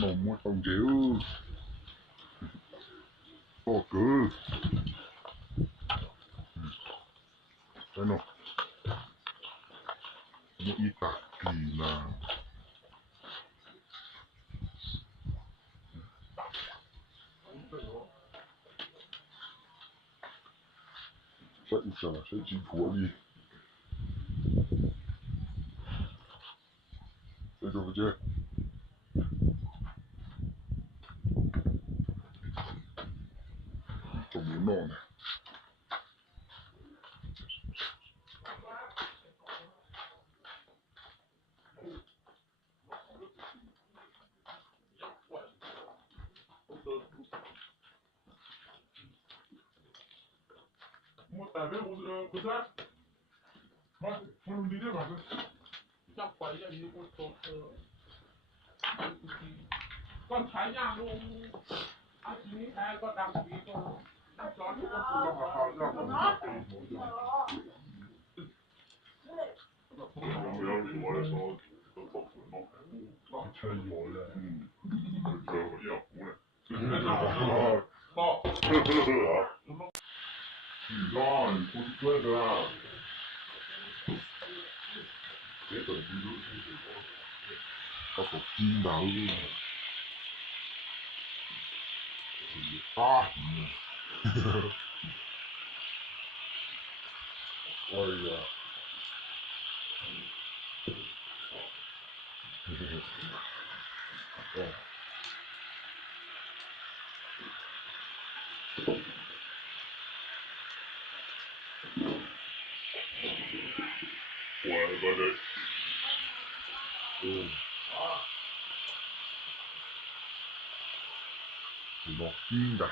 nào mua tông dẻo to cơ cái nào mua ít tạc kỳ là sẽ chỉ thua đi这就不接，怎么弄呢？我代表不是，我用你的吧是。像怀下你我说còn thấy nhà luôn anh chỉ thấy có đăng ký thôi anh cho nó có不要说的时候都不服弄，那全有了，这要糊了，你让你不是这个，别等你都是这个，他可pin的，大呢，哎呀。对。我那个，落冰的，